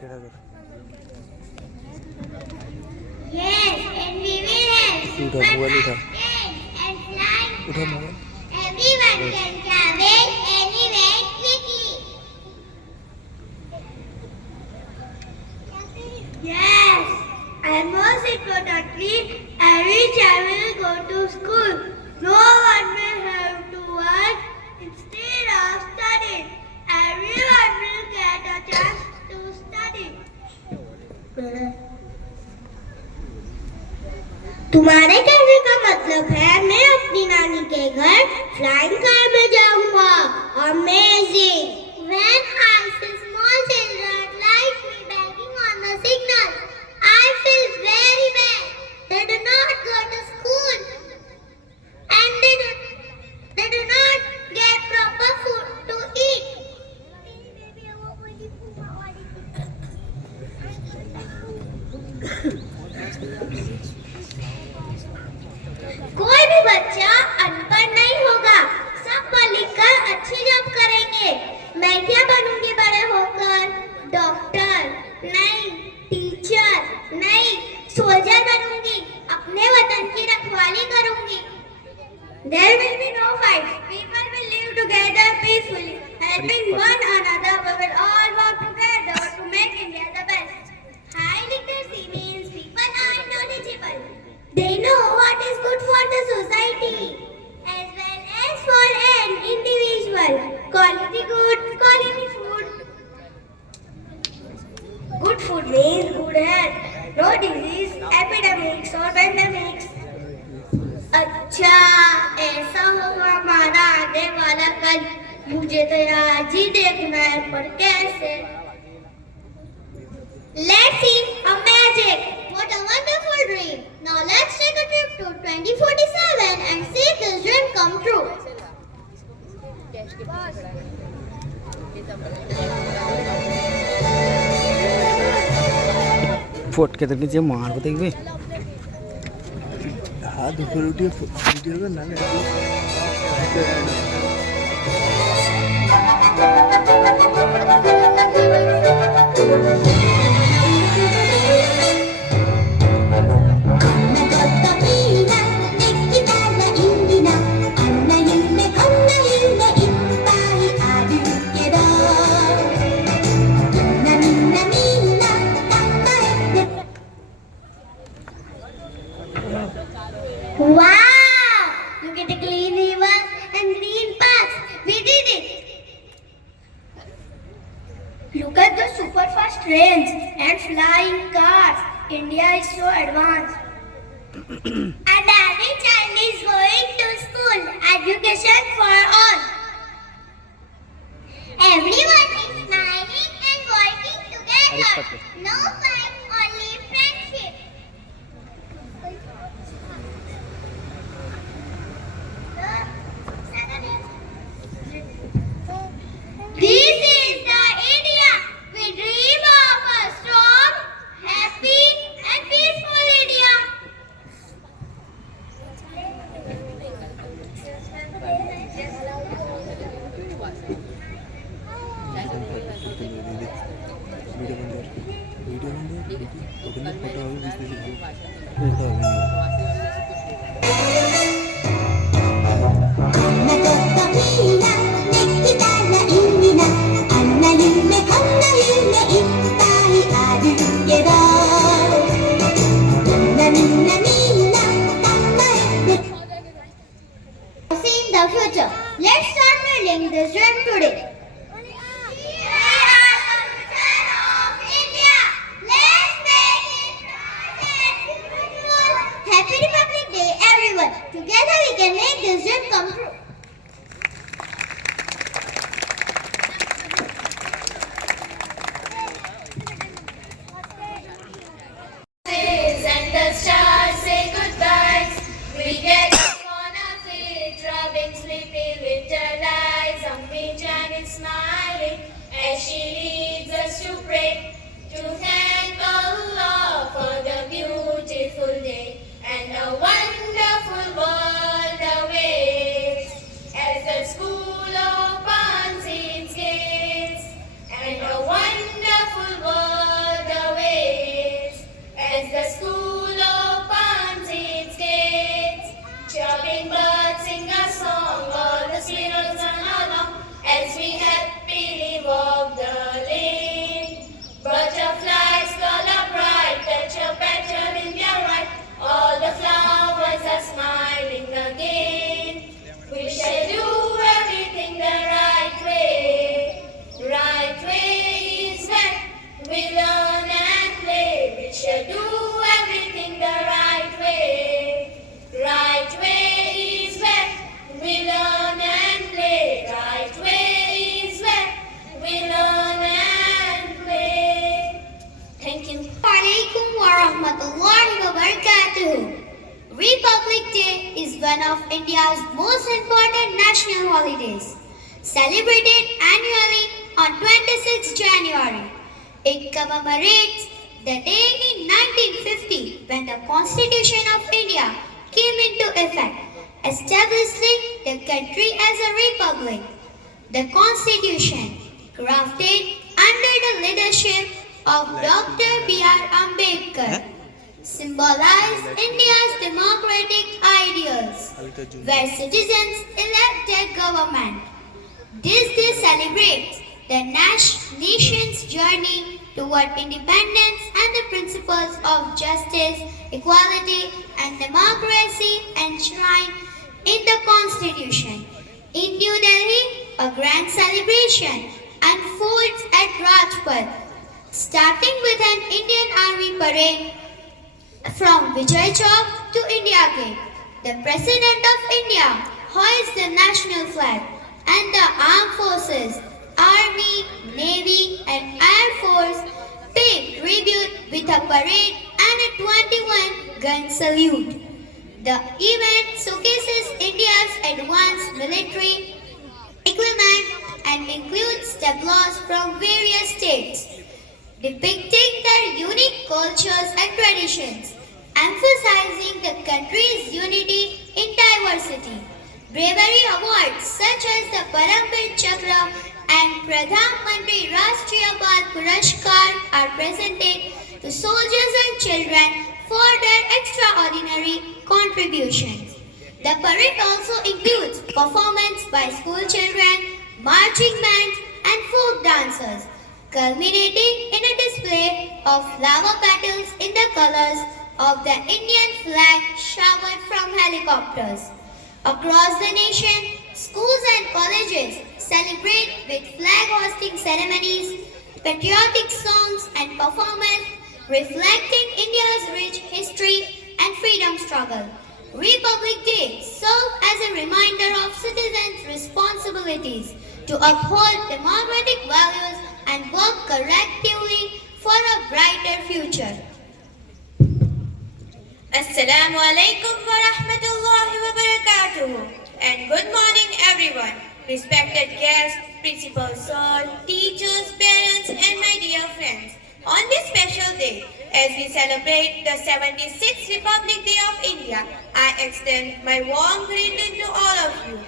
Yes, and we will have super fast trains and flying cars. Everyone can travel anywhere quickly. Yes, and most importantly, every child will go to school. No one will have to work instead of studying. Everyone will get a chance to study. तुम्हारे कहने का मतलब है मैं अपनी नानी के घर फ्लाइंग कार में जाऊंगा। Amazing! When I see small children like me begging on the signal, I feel very bad. They do not go to school and they do not get proper food to eat. कोई भी बच्चा अनपढ़ नहीं होगा, सब पढ़ लिखकर अच्छी जॉब करेंगे। मैं क्या बनूंगी बड़े होकर? डॉक्टर नहीं, टीचर नहीं, सोल्जर बनूंगी, अपने वतन की रखवाली करूंगी। There will be no fights. People will live together peacefully, helping one another. We will all work together to make India the best. High literacy means people are knowledgeable. They know what is good for the society as well as for an individual. Quality good, quality food. Good food means good health. No disease, epidemics or pandemics. अच्छा, ऐसा होगा हमारा आने वाला कल। मुझे तो आज ही देखना है, पर कैसे? Let's see a magic. What a wonderful dream. Now let's take a trip to 2047 and see this dream come true. फोट के तो नीचे मार को देखबे हाथ ऊपर उठिए वीडियो में ना Wow! Look at the clean rivers and green paths. We did it. Look at the super fast trains and flying cars. India is so advanced. And every child is going to school. Education for all. Everyone is smiling and working together. No fight, only friendship. This is the India we dream of, a strong, happy and peaceful India. Seeing the future, let's start building this dream today. We are the future of India. Let's make it bright and beautiful. Happy Republic Day, everyone. Together we can make this dream come true. And the stars say goodbyes. We get up on our feet, rubbing sleepy little eyes. Ammi Jan is smiling as she leads us to pray, to thank Allah for the beautiful day and a wonderful world awaits as the school opens its gates and a wonderful world as we happily walk the lane. Butterflies color bright, touch a petal in their right. All the flowers are smiling again. We shall do everything the right way. Right way is when we learn and play. We shall do everything the right way. Right way is when we learn and play. Right way is when we learn and play. Thank you. Alaikum wa rahmatullahi wa barakatuh. Republic Day is one of India's most important national holidays, celebrated annually on 26 January. It commemorates the day in 1950 when the Constitution of India came into effect, establishing the country as a republic. The Constitution, crafted under the leadership of Dr. B.R. Ambedkar, symbolize India's democratic ideals, where citizens elect their government. This day celebrates the nation's journey toward independence and the principles of justice, equality, and democracy enshrined in the Constitution. In New Delhi, a grand celebration unfolds at Rajpath, starting with an Indian Army parade from Vijay Chowk to India Gate. The President of India hoists the national flag, and the armed forces, Army, Navy, and Air Force pay tribute with a parade and a 21-gun salute. The event showcases India's advanced military equipment and includes tableaus from various states, depicting their unique cultures and traditions, emphasizing the country's unity in diversity. Bravery awards such as the Paramveer Chakra and Pradhan Mantri Rashtriya Bal Puraskar are presented to soldiers and children for their extraordinary contributions. The parade also includes performance by school children, marching bands, and folk dancers, culminating in a display of flower petals in the colors of the Indian flag showered from helicopters. Across the nation, schools and colleges celebrate with flag hosting ceremonies, patriotic songs, and performances reflecting India's rich history and freedom struggle. Republic Day serves as a reminder of citizens' responsibilities to uphold democratic values and work collectively for a brighter future. Assalamu alaikum wa rahmatullahi wa barakatuh. And good morning everyone. Respected guests, Principal Sir, teachers, parents and my dear friends. On this special day, as we celebrate the 76th Republic Day of India, I extend my warm greeting to all of you.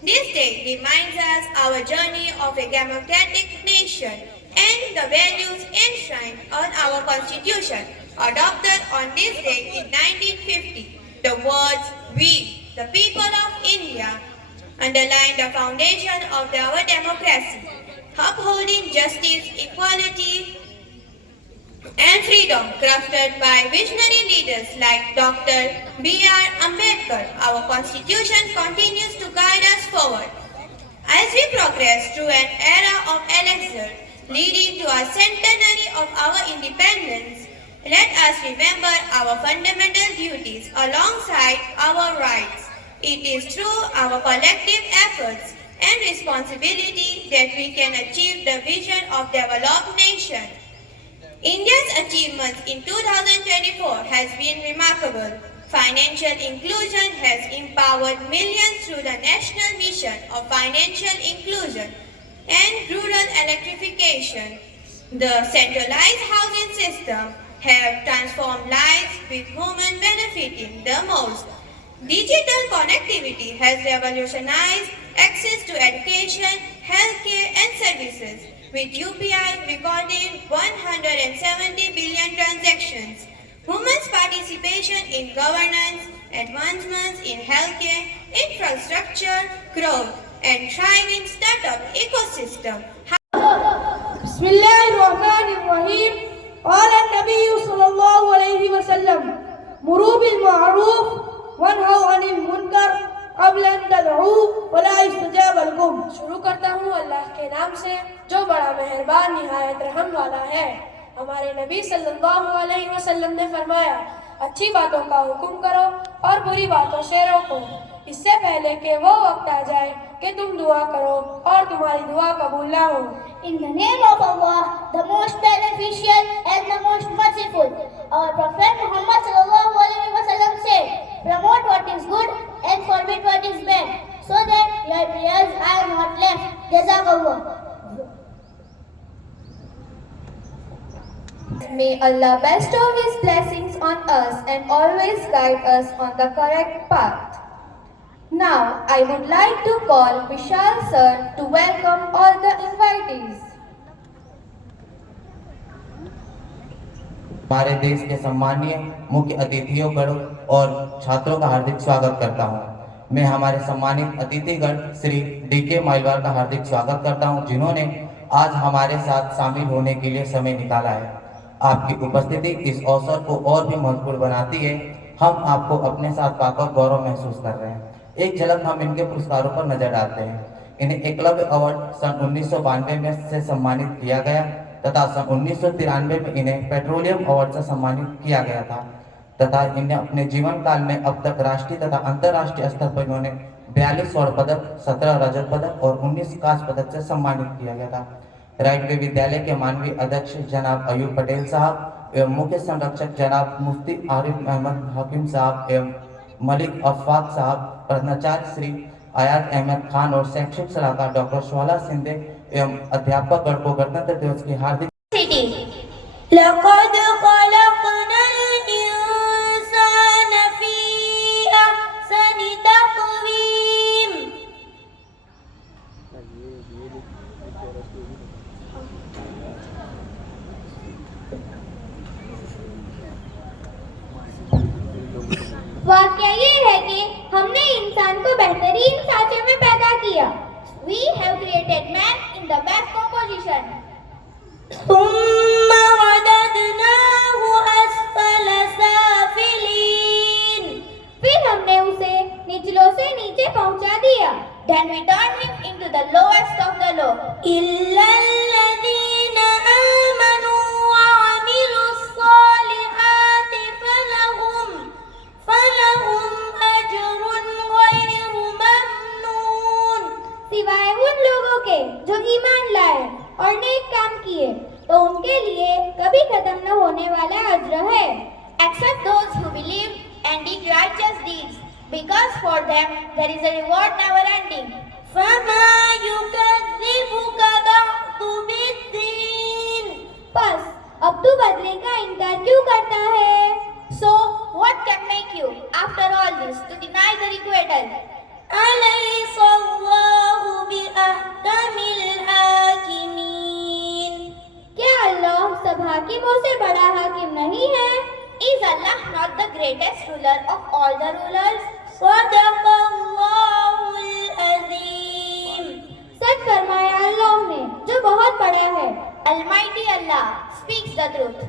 This day reminds us our journey of a democratic nation and the values enshrined on our Constitution, adopted on this day in 1950. The words "we, the people of India," underline the foundation of our democracy, upholding justice, equality, and freedom, crafted by visionary leaders like Dr. B.R. Ambedkar. Our Constitution continues to guide us forward. As we progress through an era of elixir leading to a centenary of our independence, let us remember our fundamental duties alongside our rights. It is through our collective efforts and responsibility that we can achieve the vision of developed nation. India's achievements in 2024 has been remarkable. Financial inclusion has empowered millions through the National Mission of Financial Inclusion and rural electrification. The centralized housing system have transformed lives with women benefiting the most. Digital connectivity has revolutionized access to education, healthcare and services, with UPI recording 170 billion transactions. Women's participation in governance, advancements in healthcare, infrastructure, growth, and thrive in startup ecosystem. बिस्मिल्लाहिर्रहमानिर्रहीम قال النبي صلى الله عليه وسلم مروا بالمعروف वनहौ अनिल मुनकर قبل أن तदऊ वला युस्तजाब लकुम। शुरू करता हूँ अल्लाह के नाम से जो बड़ा मेहरबान निहायत रहम वाला है। हमारे नबी सल्लल्लाहु अलैहि वसल्लम ने फरमाया, अच्छी बातों का हुक्म करो और बुरी बातों से रोको, इससे पहले कि वो वक्त आ जाए कि तुम दुआ करो और तुम्हारी दुआ कबूल ना हो। In the name of Allah, the most beneficial and the most merciful, our Prophet Muhammad sallallahu alaihi wasallam said, promote what is good and forbid what is bad, so that your prayers are not left. Jazakallah. May Allah bestow His blessings on us and always guide us on the correct path. Now, I would like to call Vishal sir to welcome all the invitees. हमारे देश के सम्मानीय मुख्य अतिथियों और छात्रों का हार्दिक स्वागत करता हूं। मैं हमारे सम्मानित अतिथिगण श्री डी.के. माइलवाल का हार्दिक स्वागत करता हूं, जिन्होंने आज हमारे साथ शामिल होने के लिए समय निकाला है। आपकी उपस्थिति इस अवसर को और भी महत्वपूर्ण बनाती है। हम आपको अपने साथ पाकर गौरव महसूस कर रहे हैं। एक झलक हम इनके पुरस्कारों पर नजर डालते हैं। इन्हें एकलव्य अवार्ड सन 1992 में से सम्मानित किया गया तथा सन 1993 में इन्हें पेट्रोलियम अवार्ड से सम्मानित किया गया था तथा इन्हें अपने जीवन काल में अब तक राष्ट्रीय तथा अंतर्राष्ट्रीय स्तर पर इन्होंने 42 स्वर्ण पदक, 17 रजत पदक और 19 कांस्य पदक से सम्मानित किया गया था। राइटवे विद्यालय के माननीय अध्यक्ष जनाब अयूब पटेल साहब एवं मुख्य संरक्षक जनाब मुफ्ती आरिफ अहमद हकीम साहब एवं मलिक अफाक साहब, प्रधानाचार्य श्री आयात अहमद खान और शैक्षिक सलाहकार डॉक्टर शोला सिंधे एवं अध्यापक गण को गणतंत्र दिवस की हार्दिक लक़द ख़लक़नल इंसान फ़ी अहसनि तक़वीम। वाक़या ये है कि हमने इंसान को बेहतरीन साँचे में पैदा किया। We have created man in the best composition. ثم رددناه أسفل سافلين। फिर हमने उसे निचलों से नीचे पहुंचा दिया। Then we turned him into the lowest of the low. إلا الذين آمنوا وعملوا الصالحات فلهم أجر غير ممनून। सिवाय उन लोगों के जो ईमान लाए और नेक काम किए तो उनके लिए कभी खत्म न होने वाला अज्र है। Except those who believe and did righteous deeds, because for them there is a reward never ending. فما يكذبك بعد بالدين। बस अब तू बदले का इनकार क्यों करता है? So what can make you after all this to deny the requital? أليس الله بأحكم الحاكمين। क्या अल्लाह सब हाकिमों से बड़ा हाकिम नहीं है? Is Allah not the greatest ruler of all the rulers? सदक़ल्लाहुल अज़ीम। सच फरमाया अल्लाह ने जो बहुत बड़ा है। Almighty Allah speaks the truth.